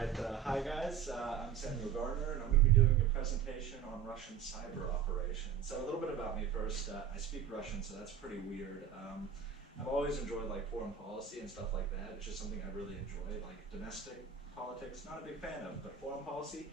Hi guys, I'm Samuel Gardner and I'm going to be doing a presentation on Russian cyber operations. So a little bit about me first. I speak Russian, so that's pretty weird. I've always enjoyed like foreign policy and stuff like that. It's just something I really enjoy, like domestic politics, not a big fan of, but foreign policy,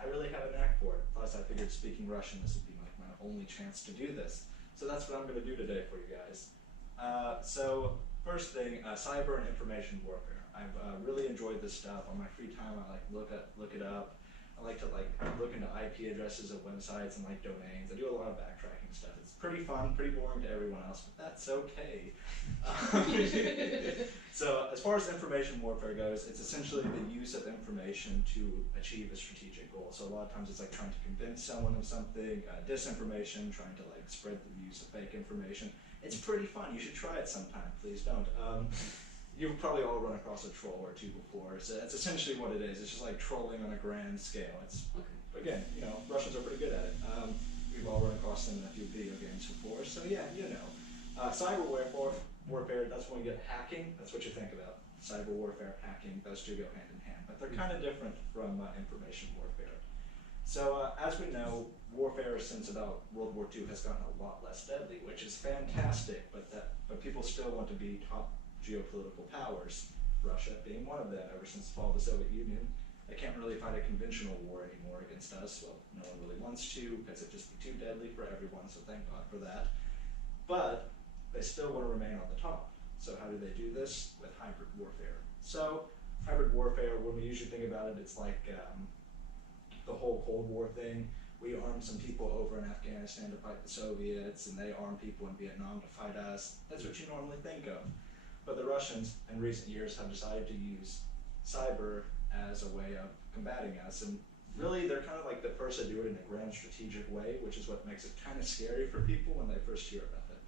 I really have a knack for it. Plus I figured speaking Russian, this would be like my only chance to do this. So that's what I'm going to do today for you guys. So first thing, cyber and information warfare. I've really enjoyed this stuff. On my free time, I like look it up. I like to look into IP addresses of websites and like domains. I do a lot of backtracking stuff. It's pretty fun, pretty boring to everyone else, but that's okay. So as far as information warfare goes, it's essentially the use of information to achieve a strategic goal. So a lot of times it's like trying to convince someone of something, disinformation, trying to like spread the use of fake information. It's pretty fun. You should try it sometime. Please don't. You've probably all run across a troll or two before. So that's essentially what it is. It's just like trolling on a grand scale. It's again, you know, Russians are pretty good at it. We've all run across them in a few video games before. So yeah, you know, cyber warfare. That's when we get hacking. That's what you think about. Cyber warfare, hacking. Those two go hand in hand, but they're kind of different from information warfare. So as we know, warfare since about World War II has gotten a lot less deadly, which is fantastic. But people still want to be top geopolitical powers, Russia being one of them. Ever since the fall of the Soviet Union, they can't really fight a conventional war anymore against us. Well, no one really wants to because it'd just be too deadly for everyone, so thank God for that. But they still want to remain on the top. So how do they do this? With hybrid warfare. So hybrid warfare, when we usually think about it, it's like the whole Cold War thing. We armed some people over in Afghanistan to fight the Soviets, and they armed people in Vietnam to fight us. That's what you normally think of. But the Russians, in recent years, have decided to use cyber as a way of combating us. And really, they're kind of like the first to do it in a grand strategic way, which is what makes it kind of scary for people when they first hear about it.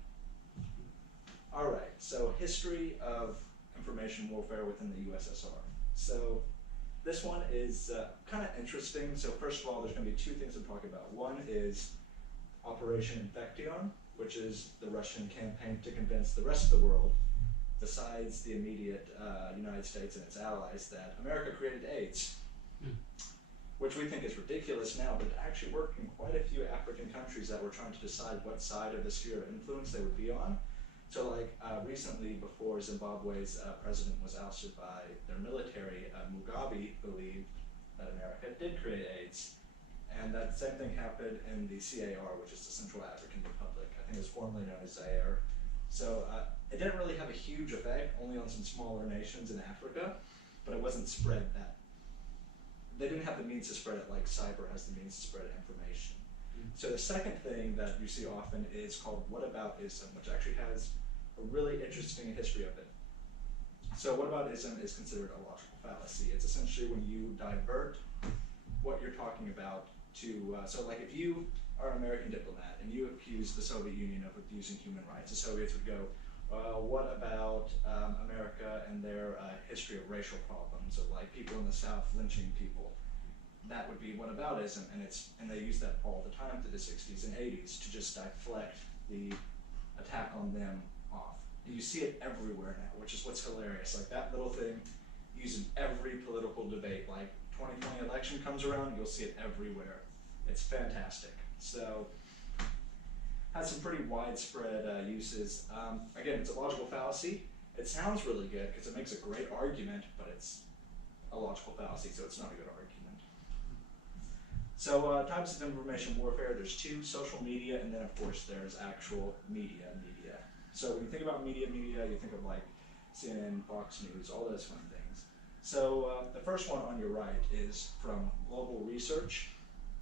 All right, so history of information warfare within the USSR. So this one is kind of interesting. So first of all, there's going to be two things to talk about. One is Operation Infection, which is the Russian campaign to convince the rest of the world, besides the immediate United States and its allies, that America created AIDS, which we think is ridiculous now, but it actually worked in quite a few African countries that were trying to decide what side of the sphere of influence they would be on. So like recently, before Zimbabwe's president was ousted by their military, Mugabe believed that America did create AIDS. And that same thing happened in the CAR, which is the Central African Republic. I think it was formerly known as Zaire. So it didn't really have a huge effect, only on some smaller nations in Africa, but it wasn't spread that. They didn't have the means to spread it like cyber has the means to spread information. So the second thing that you see often is called whataboutism, which actually has a really interesting history of it. So whataboutism is considered a logical fallacy. It's essentially when you divert what you're talking about to, so like if you are an American diplomat and you accuse the Soviet Union of abusing human rights, the Soviets would go, what about America and their history of racial problems, of like people in the South lynching people? That would be whataboutism, and they use that all the time through the 60s and 80s to just deflect the attack on them off. And you see it everywhere now, which is what's hilarious. Like that little thing used in every political debate. Like 2020 election comes around, you'll see it everywhere. It's fantastic. So has some pretty widespread uses. Again, it's a logical fallacy. It sounds really good because it makes a great argument, but it's a logical fallacy, so it's not a good argument. So types of information warfare, there's two: social media, and then of course there's actual media. So when you think about media, you think of like CNN, Fox News, all those fun things. So the first one on your right is from Global Research.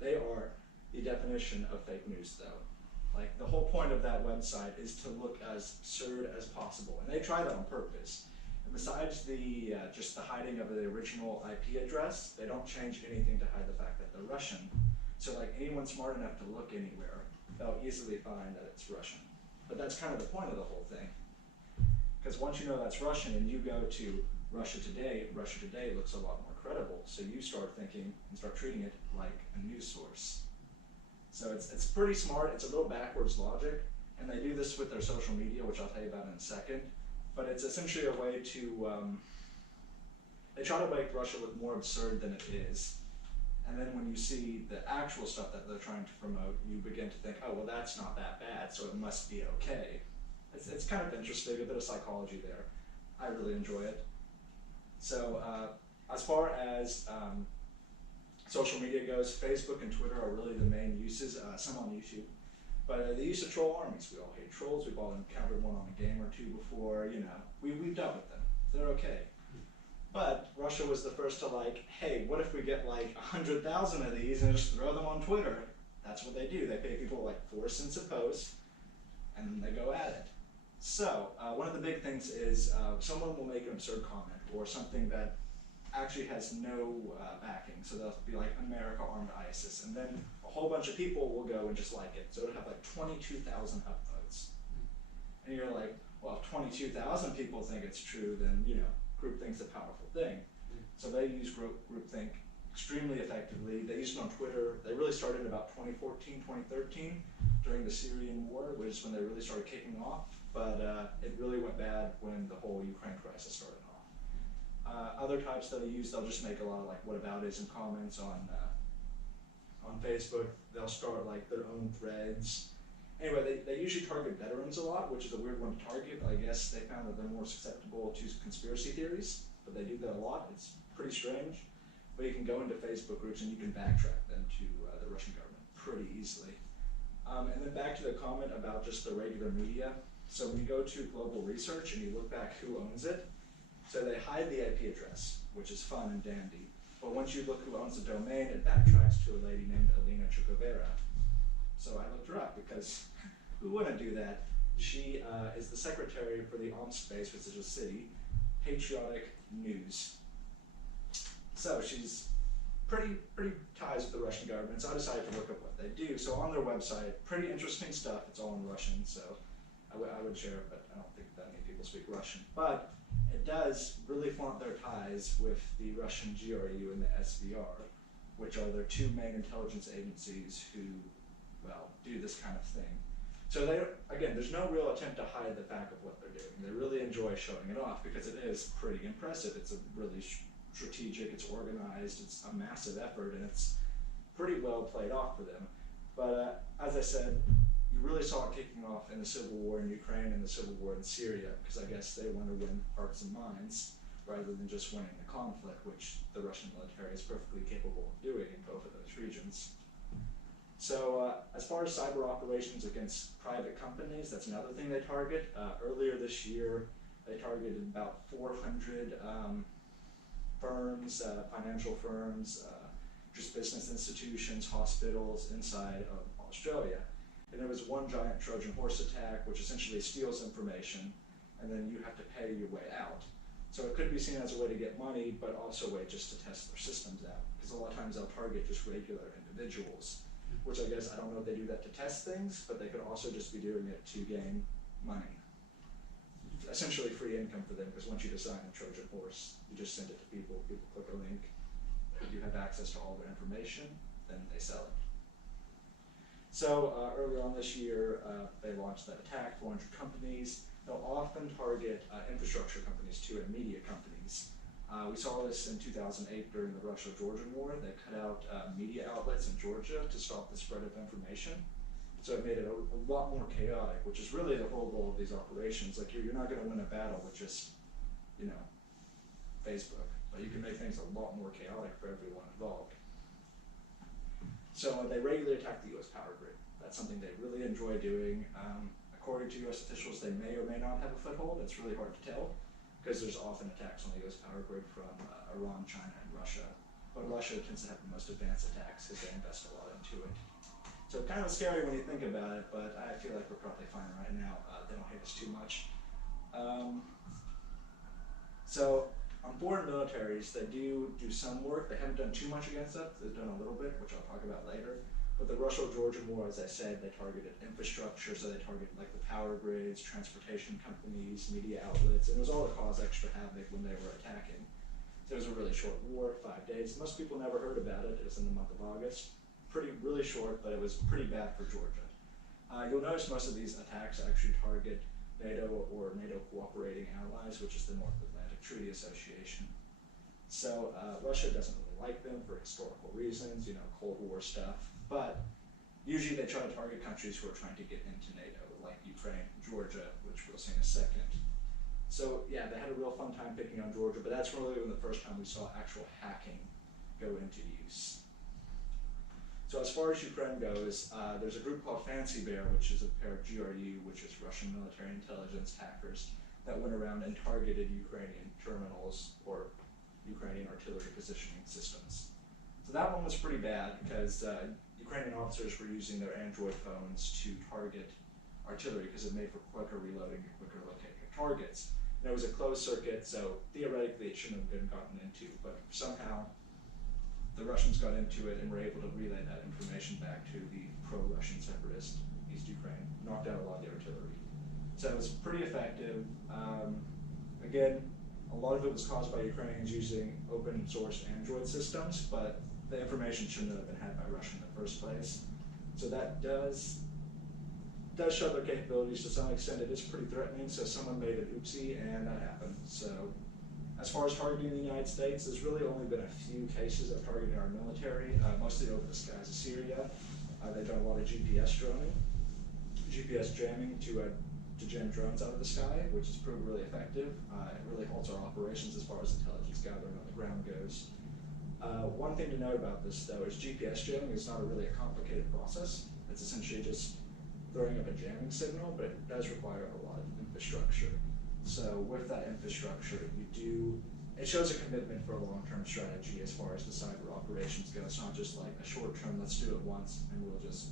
They are the definition of fake news, though. Like the whole point of that website is to look as absurd as possible, and they try that on purpose. And besides the just the hiding of the original IP address, they don't change anything to hide the fact that they're Russian. So like anyone smart enough to look anywhere, they'll easily find that it's Russian. But that's kind of the point of the whole thing. Because once you know that's Russian and you go to Russia Today looks a lot more credible. So you start thinking and start treating it like a news source. So it's pretty smart. It's a little backwards logic, and they do this with their social media, which I'll tell you about in a second. But it's essentially a way to they try to make Russia look more absurd than it is. And then when you see the actual stuff that they're trying to promote, you begin to think, oh, well, that's not that bad, so it must be okay. It's kind of interesting, a bit of psychology there. I really enjoy it. So as far as social media goes, Facebook and Twitter are really the main uses, some on YouTube. But the use of troll armies, we all hate trolls, we've all encountered one on a game or two before, you know, we've dealt with them. They're okay. But Russia was the first to like, hey, what if we get like 100,000 of these and just throw them on Twitter? That's what they do. They pay people like 4 cents a post, and then they go at it. So one of the big things is someone will make an absurd comment or something that actually has no backing. So they'll be like, America armed ISIS, and then a whole bunch of people will go and just like it. So it'll have like 22,000 upvotes. And you're like, well, if 22,000 people think it's true, then, you know, groupthink's a powerful thing. So they use groupthink extremely effectively. They used it on Twitter. They really started in about 2014, 2013 during the Syrian war, which is when they really started kicking off. But it really went bad when the whole Ukraine crisis started off. Other types that they use, they'll just make a lot of like whataboutism comments on Facebook. They'll start like their own threads. Anyway, they usually target veterans a lot, which is a weird one to target. I guess they found that they're more susceptible to conspiracy theories, but they do that a lot. It's pretty strange. But you can go into Facebook groups and you can backtrack them to the Russian government pretty easily. And then back to the comment about just the regular media. So when you go to global research and you look back who owns it, so they hide the IP address, which is fun and dandy. But once you look who owns the domain, it backtracks to a lady named Alina Chukavera. So I looked her up because who wouldn't do that? She is the secretary for the Omsk base, which is a city, Patriotic News. So she's pretty ties with the Russian government, so I decided to look up what they do. So on their website, pretty interesting stuff. It's all in Russian, so I would share it, but I don't think that many people speak Russian. But it does really flaunt their ties with the Russian GRU and the SVR, which are their two main intelligence agencies who, well, do this kind of thing. So they, again, there's no real attempt to hide the fact of what they're doing. They really enjoy showing it off because it is pretty impressive. It's a really strategic, it's organized, it's a massive effort, and it's pretty well played off for them. But as I said, you really saw it kicking off in the civil war in Ukraine and the civil war in Syria, because I guess they want to win hearts and minds rather than just winning the conflict, which the Russian military is perfectly capable of doing in both of those regions. So as far as cyber operations against private companies, that's another thing they target. Earlier this year, they targeted about 400 firms, financial firms, just business institutions, hospitals inside of Australia. And there was one giant Trojan horse attack, which essentially steals information, and then you have to pay your way out. So it could be seen as a way to get money, but also a way just to test their systems out. Because a lot of times they'll target just regular individuals, which I guess, I don't know if they do that to test things, but they could also just be doing it to gain money. Essentially free income for them, because once you design a Trojan horse, you just send it to people, people click a link, if you have access to all their information, then they sell it. So earlier on this year, they launched that attack, 400 companies. They'll often target infrastructure companies too, and media companies. We saw this in 2008 during the Russia-Georgian war. They cut out media outlets in Georgia to stop the spread of information. So it made it a lot more chaotic, which is really the whole goal of these operations. Like you're not going to win a battle with just, you know, Facebook, but you can make things a lot more chaotic for everyone involved. So they regularly attack the U.S. power grid. That's something they really enjoy doing. According to U.S. officials, they may or may not have a foothold. It's really hard to tell because there's often attacks on the U.S. power grid from Iran, China, and Russia. But Russia tends to have the most advanced attacks because they invest a lot into it. So kind of scary when you think about it, but I feel like we're probably fine right now. They don't hate us too much. So on foreign militaries, they do some work. They haven't done too much against us. They've done a little bit, which I'll talk about later. But the Russo-Georgian War, as I said, they targeted infrastructure, so they targeted like the power grids, transportation companies, media outlets, and it was all to cause extra havoc when they were attacking. So it was a really short war, 5 days. Most people never heard about it. It was in the month of August. Really short, but it was pretty bad for Georgia. You'll notice most of these attacks actually target NATO or NATO cooperating allies, which is the North Atlantic Treaty Association. So Russia doesn't really like them for historical reasons, you know, Cold War stuff. But usually they try to target countries who are trying to get into NATO, like Ukraine, Georgia, which we'll see in a second. So yeah, they had a real fun time picking on Georgia, but that's really the first time we saw actual hacking go into use. So as far as Ukraine goes, there's a group called Fancy Bear, which is a pair of GRU, which is Russian military intelligence hackers, that went around and targeted Ukrainian terminals or Ukrainian artillery positioning systems. So that one was pretty bad because Ukrainian officers were using their Android phones to target artillery because it made for quicker reloading and quicker locating of targets. And it was a closed circuit, so theoretically it shouldn't have been gotten into, but somehow the Russians got into it and were able to relay that information back to the pro-Russian separatist East Ukraine, knocked out a lot of the artillery. So it was pretty effective. Again, a lot of it was caused by Ukrainians using open source Android systems, but the information shouldn't have been had by Russia in the first place. So that does show their capabilities to some extent. It is pretty threatening, so someone made an oopsie and that happened. So as far as targeting the United States, there's really only been a few cases of targeting our military, mostly over the skies of Syria. They've done a lot of GPS jamming to jam drones out of the sky, which has proved really effective. It really halts our operations as far as intelligence gathering on the ground goes. One thing to note about this, though, is GPS jamming is not really a complicated process. It's essentially just throwing up a jamming signal, but it does require a lot of infrastructure. So with that infrastructure, it shows a commitment for a long-term strategy as far as the cyber operations go. It's not just like a short-term, let's do it once and we'll just,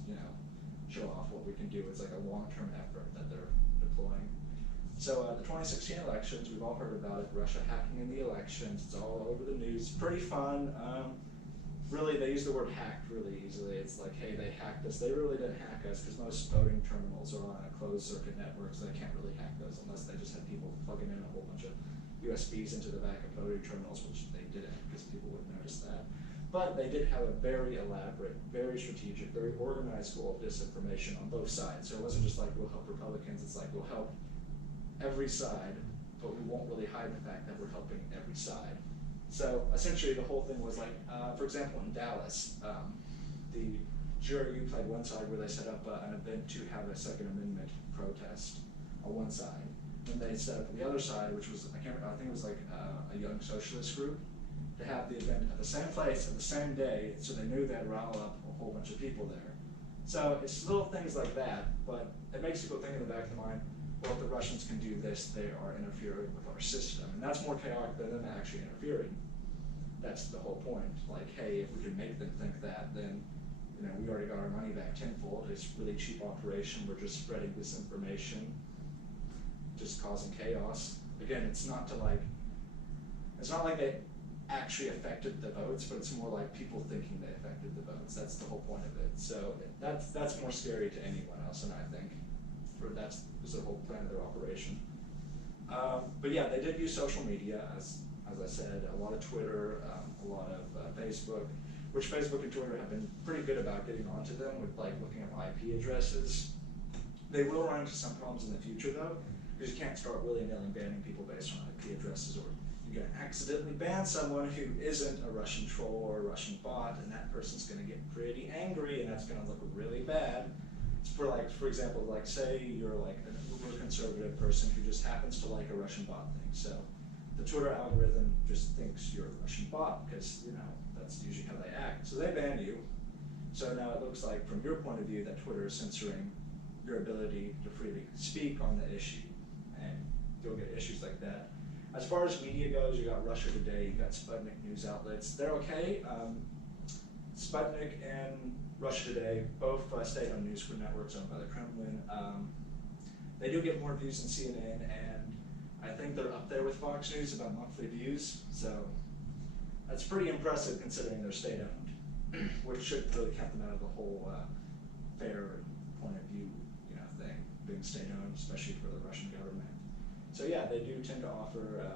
show off what we can do. It's like a long-term effort that they're deploying. So the 2016 elections, we've all heard about it, Russia hacking in the elections. It's all over the news. Pretty fun. Really, they use the word hacked really easily. It's like, hey, they hacked us. They really didn't hack us because most voting terminals are on a closed circuit network, so they can't really hack those unless they just had people plugging in a whole bunch of USBs into the back of voting terminals, which they didn't because people wouldn't notice that. But they did have a very elaborate, very strategic, very organized goal of disinformation on both sides. So it wasn't just like, we'll help Republicans, it's like, we'll help every side, but we won't really hide the fact that we're helping every side. So essentially the whole thing was like, for example, in Dallas, the GRU played one side where they set up an event to have a Second Amendment protest on one side. Then they set up the other side, which was, I think it was like a young socialist group, to have the event at the same place at the same day, so they knew they'd rile up a whole bunch of people there. So it's little things like that, but it makes people think in the back of the mind, well, if the Russians can do this, they are interfering with our system. And that's more chaotic than them actually interfering. That's the whole point. Like, hey, if we can make them think that, then we already got our money back tenfold. It's a really cheap operation. We're just spreading disinformation, just causing chaos. Again, it's not like they actually affected the votes, but it's more like people thinking they affected the votes. That's the whole point of it. So that's more scary to anyone else, and I think, that was the whole plan of their operation. But yeah, they did use social media, as I said, a lot of Twitter, a lot of Facebook, which Facebook and Twitter have been pretty good about getting onto them with like looking up IP addresses. They will run into some problems in the future though, because you can't start willy-nilly banning people based on IP addresses, or you're going to accidentally ban someone who isn't a Russian troll or a Russian bot, and that person's going to get pretty angry, and that's going to look really bad. For example, like say you're like an uber conservative person who just happens to like a Russian bot thing. So the Twitter algorithm just thinks you're a Russian bot because that's usually how they act. So they ban you. So now it looks like from your point of view that Twitter is censoring your ability to freely speak on the issue, and you'll get issues like that. As far as media goes, you got Russia Today, you got Sputnik news outlets. They're okay. Sputnik and Russia Today, both state-owned news networks owned by the Kremlin. They do get more views than CNN, and I think they're up there with Fox News about monthly views. So that's pretty impressive considering they're state-owned, which should really count them out of the whole fair point of view, thing, being state-owned, especially for the Russian government. So yeah, they do tend to offer.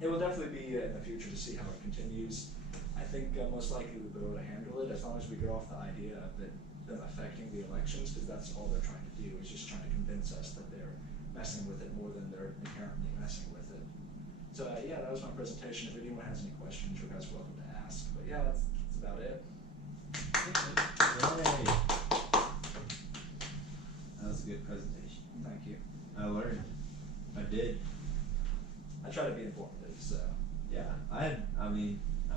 It will definitely be in the future to see how it continues. I think most likely we'll be able to handle it as long as we get off the idea of them affecting the elections, because that's all they're trying to do, is just trying to convince us that they're messing with it more than they're inherently messing with it. So yeah, that was my presentation. If anyone has any questions, you guys are welcome to ask. But yeah, that's about it. Yay. That was a good presentation. Thank you. I learned. I did. I try to be informative, so. Yeah. I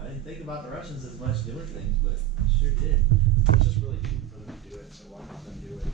didn't think about the Russians as much doing things, but sure did. It's just really cheap for them to do it, so why not them do it?